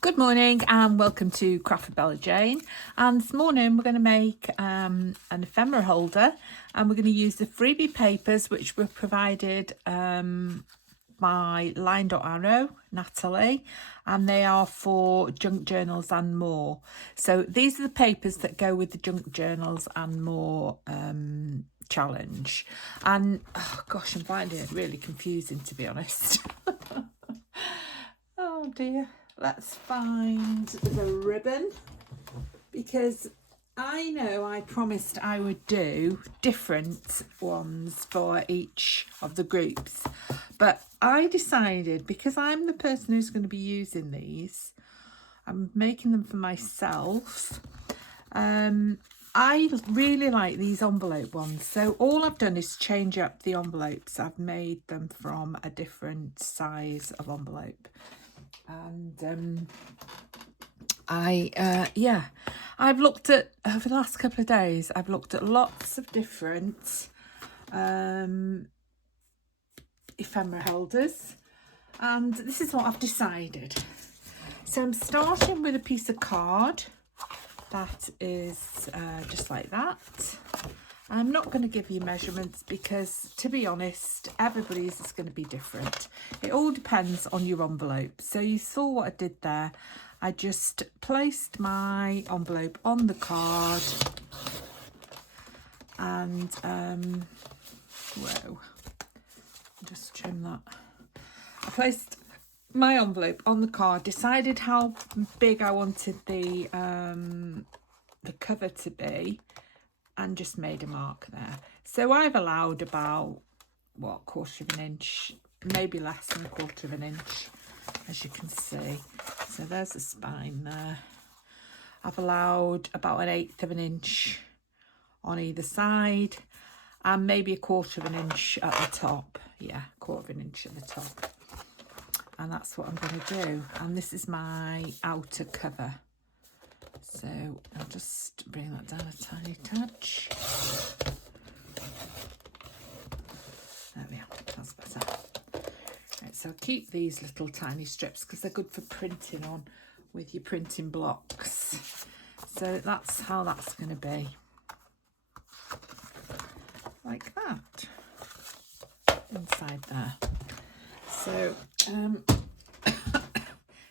Good morning and welcome to Craft with Bella Jane. And this morning we're going to make an ephemera holder, and we're going to use the freebie papers which were provided by Line.Arrow, Nathalie, and they are for junk journals and more. So these are the papers that go with the junk journals and more challenge. And oh gosh, I'm finding it really confusing, to be honest. Oh dear. Let's find the ribbon, because I know I promised I would do different ones for each of the groups, but I decided, because I'm the person who's going to be using these, I'm making them for myself. I really like these envelope ones, so all I've done is change up the envelopes. I've made them from a different size of envelope. And I've looked at, over the last couple of days, I've looked at lots of different ephemera holders, and this is what I've decided. So I'm starting with a piece of card that is just like that. I'm not going to give you measurements because, to be honest, everybody's is going to be different. It all depends on your envelope. So you saw what I did there. I just placed my envelope on the card and, whoa, just trim that. I placed my envelope on the card, decided how big I wanted the cover to be, and just made a mark there. So I've allowed about, what, 1/4 of an inch, maybe less than 1/4 of an inch, as you can see. So there's the spine there. I've allowed about 1/8 of an inch on either side, and maybe 1/4 of an inch at the top. Yeah, 1/4 of an inch at the top. And that's what I'm going to do. And this is my outer cover. So I'll just bring that down a tiny touch. There we are, that's better. Right, so I'll keep these little tiny strips because they're good for printing on with your printing blocks. So that's how that's going to be. Like that. Inside there. So,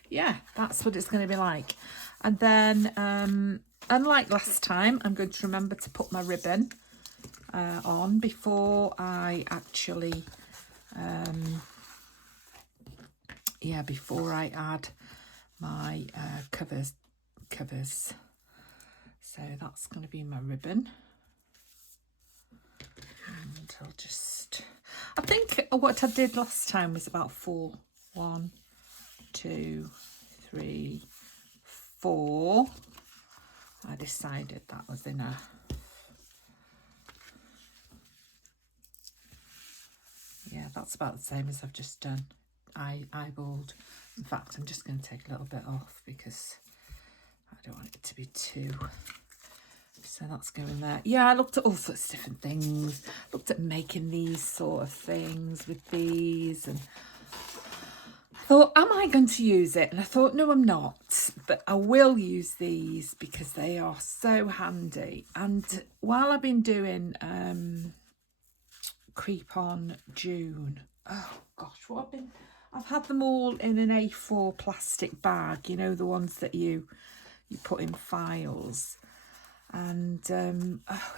yeah, that's what it's going to be like. And then, unlike last time, I'm going to remember to put my ribbon on before I actually, before I add my covers. So that's going to be my ribbon. And I'll just, I think what I did last time was about 4. 1, 2, 3, 4. I decided that was enough. Yeah, that's about the same as I've just done. I eyeballed. In fact, I'm just going to take a little bit off because I don't want it to be too. So that's going there. Yeah, I looked at all sorts of different things. Looked at making these sort of things with these, and thought, am I going to use it? And I thought, no, I'm not, but I will use these because they are so handy. And while I've been doing Creep on June, oh gosh, I've had them all in an A4 plastic bag, you know, the ones that you put in files. And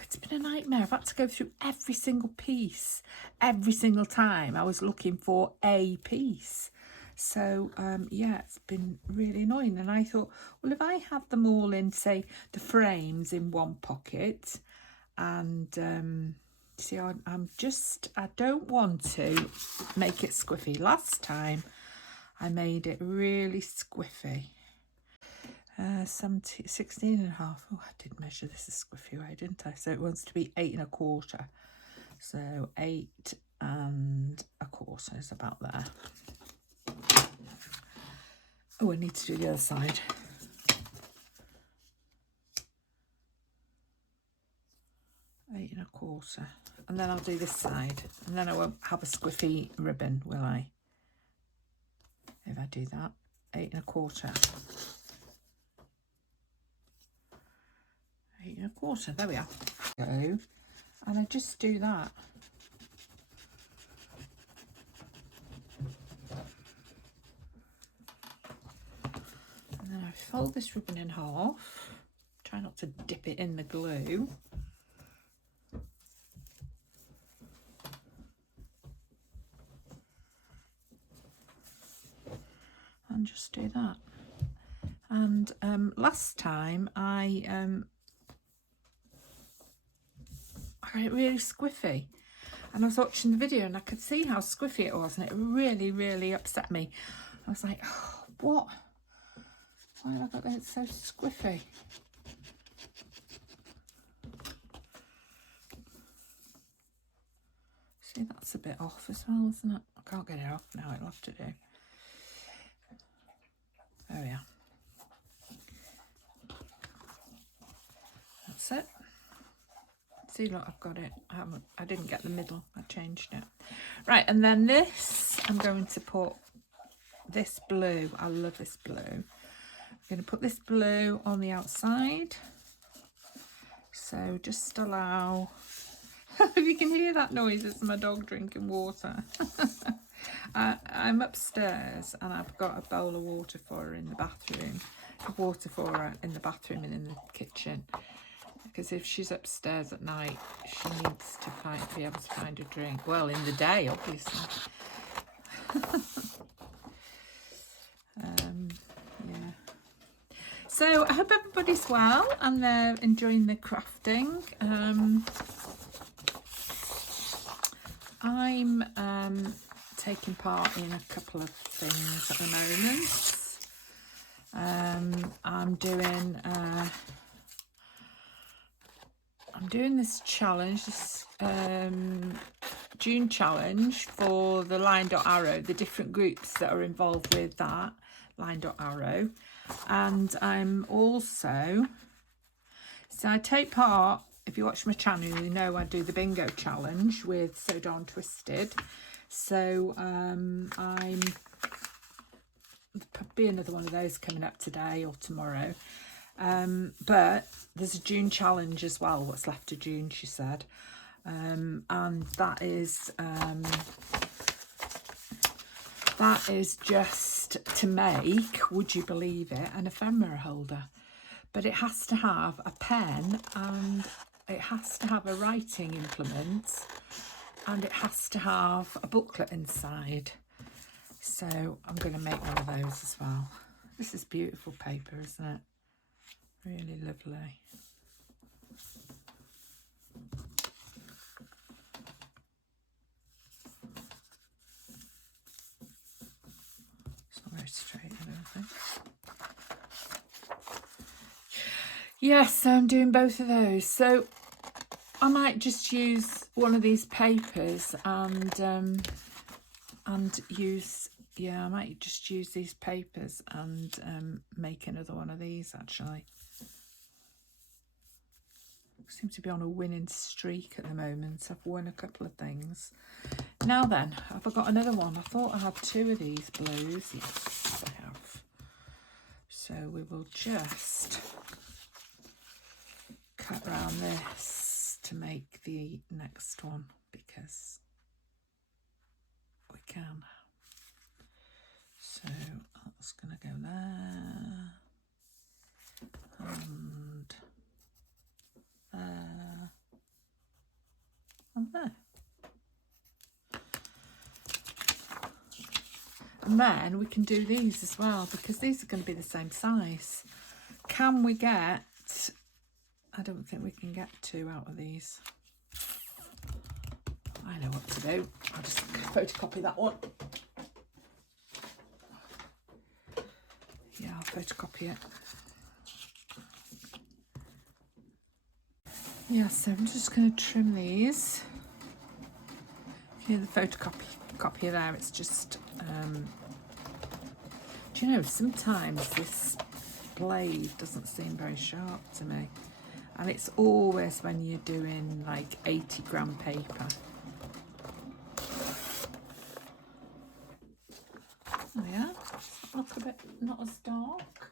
it's been a nightmare. I've had to go through every single piece every single time I was looking for a piece. So yeah, it's been really annoying. And I thought, well, if I have them all in, say, the frames in one pocket, and see, I don't want to make it squiffy. Last time I made it really squiffy. 16.5. Oh, I did measure this a squiffy way, didn't I? So it wants to be 8 1/4. So 8 1/4 is about there. Oh, I need to do the other side. Eight and a quarter. And then I'll do this side. And then I won't have a squiffy ribbon, will I? If I do that. 8 1/4. 8 1/4, there we are. Go, and I just do that. And then I fold this ribbon in half. Try not to dip it in the glue. And just do that. And last time I got it really squiffy, and I was watching the video and I could see how squiffy it was, and it really upset me. I was like, oh, what? Why have I got it so squiffy? See, that's a bit off as well, isn't it? I can't get it off now, it'll have to do. There we are. That's it. See, look, I've got it. I didn't get the middle. I changed it. Right, and then this, I'm going to put this blue. I love this blue. I'm going to put this blue on the outside. So just allow... If you can hear that noise, it's my dog drinking water. I'm upstairs and I've got a bowl of water for her in the bathroom. Water for her in the bathroom and in the kitchen. Because if she's upstairs at night, she needs to be able to find a drink. Well, in the day, obviously. Yeah. So I hope everybody's well and they're enjoying the crafting. I'm taking part in a couple of things at the moment. I'm doing this challenge, this June challenge for the line.arrow, the different groups that are involved with that line.arrow. And I'm also, so I take part, if you watch my channel, you know I do the bingo challenge with So Darn Twisted. So I'm be another one of those coming up today or tomorrow. But there's a June challenge as well, what's left of June, she said. And that is just to make, would you believe it, an ephemera holder. But it has to have a pen and it has to have a writing implement and it has to have a booklet inside. So I'm going to make one of those as well. This is beautiful paper, isn't it? Really lovely. It's not very straight, I don't think. Yes, so I'm doing both of those. So I might just use one of these papers and use, yeah, I might just use these papers and make another one of these actually. Seem to be on a winning streak at the moment. I've won a couple of things. Now then, have I got another one? I thought I had 2 of these blues. Yes, I have. So we will just cut around this to make the next one because we can. So that's going to go there and there and there. And then we can do these as well because these are going to be the same size. Can we get, I don't think we can get 2 out of these. I know what to do. I'll just photocopy that one. Yeah, I'll photocopy it. Yeah, so I'm just going to trim these. Here, the photocopy there, it's just, do you know, sometimes this blade doesn't seem very sharp to me. And it's always when you're doing like 80 gram paper. Oh yeah, look a bit not as dark.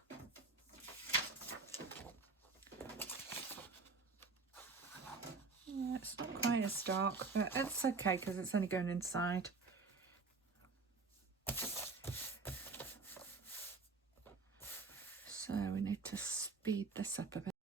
Yeah, it's not quite as dark, but it's okay because it's only going inside. So we need to speed this up a bit.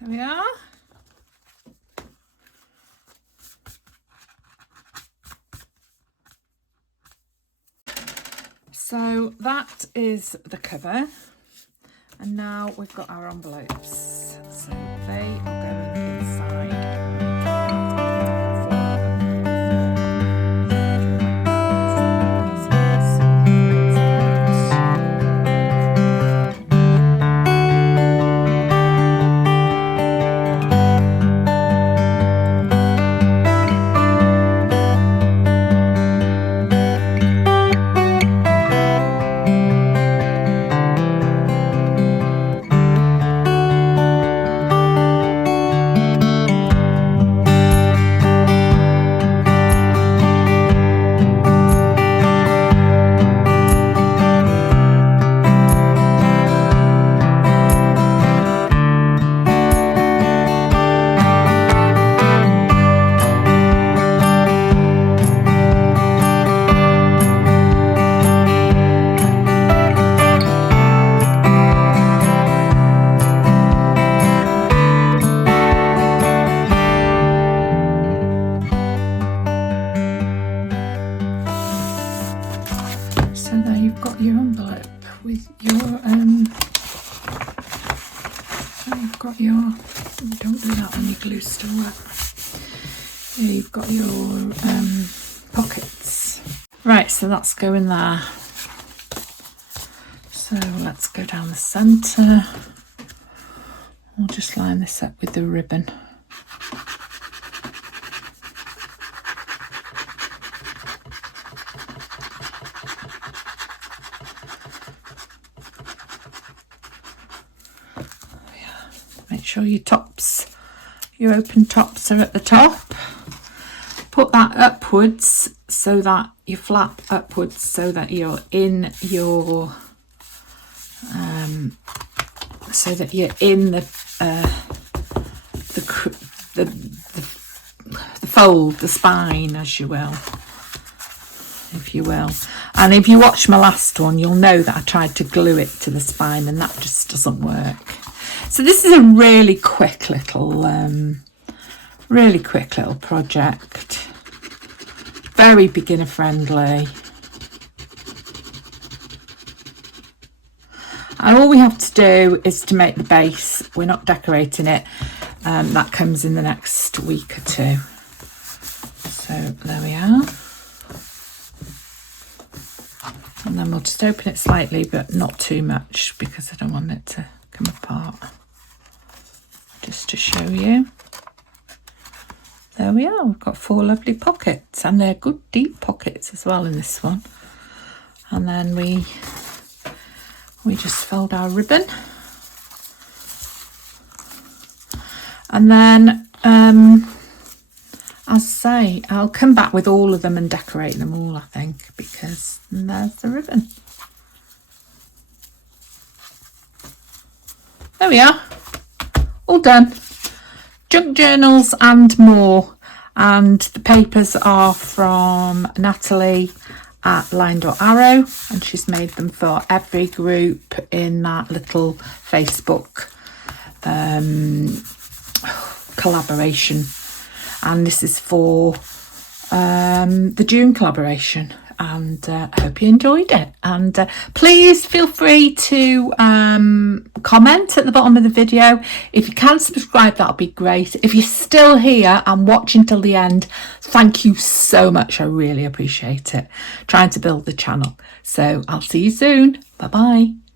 There we are. So that is the cover, and now we've got our envelopes. So they are going inside. Don't do that when your glue's still wet. Here you've got your pockets. Right, so that's going there. So let's go down the centre. We'll just line this up with the ribbon. Make sure your open tops are at the top. Put that upwards so that you flap upwards so that you're in your the fold, the spine, as you will, if you will. And if you watch my last one, you'll know that I tried to glue it to the spine, and that just doesn't work. So this is a really quick little project. Very beginner friendly. And all we have to do is to make the base. We're not decorating it. That comes in the next week or two. So there we are. And then we'll just open it slightly, but not too much because I don't want it to come apart. Just to show you. There we are. We've got 4 lovely pockets, and they're good deep pockets as well in this one. And then we just fold our ribbon. And then, as I say, I'll come back with all of them and decorate them all, I think, because there's the ribbon. There we are. All done. Junk journals and more. And the papers are from Nathalie at Line.Arrow, and she's made them for every group in that little Facebook collaboration. And this is for the June collaboration, and I hope you enjoyed it. And please feel free to comment at the bottom of the video. If you can subscribe, that'll be great. If you're still here and watching till the end, thank you so much. I really appreciate it. Trying to build the channel. So I'll see you soon. Bye bye.